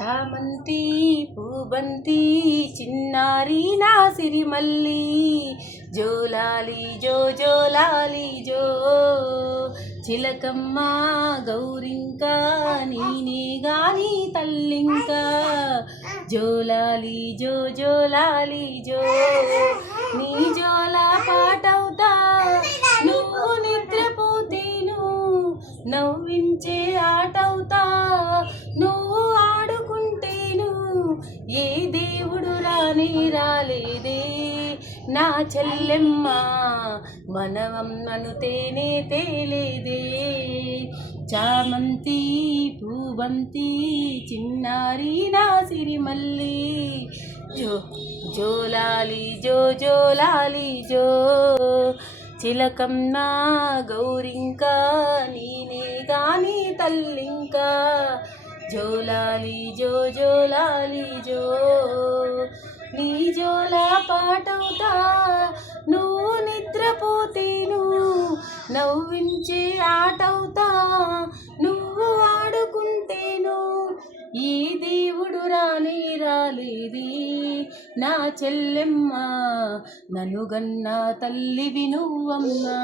చామంతి పూబంతి చిన్నారి నా సిరిమల్లి జోలాలి జో జోలాలి జో చిలకమ్మ గౌరింక నీనే గాని తల్లింక జోలాలి జో జోలాలి జో నీ జోల పాటవుతా నువ్వు నిద్రపోతేను నవ్వించే ఆటవుతా నువ్వు ఆడుకుంటేను ఏ దేవుడు రానే రాలేదే నా చెల్లెమ్మ మనవమ్మను తేనే తేలేదే చామంతి పూబంతి చిన్నారి నా సిరిమల్లి జో జోలాలి జో జోలాలి జో చిలకమ్మ గౌరింక నీనే గాని తల్లింక జోలాలి జో జోలాలి జో నీ జోల పాటవుతా నువ్వు నిద్రపోతేను నవ్వించే ఆటవుతా నువ్వు ఆడుకుంటేను ఈ దేవుడు రాని రాలేది నా చెల్లెమ్మ నన్ను గన్నా తల్లివి నువ్వమ్మా.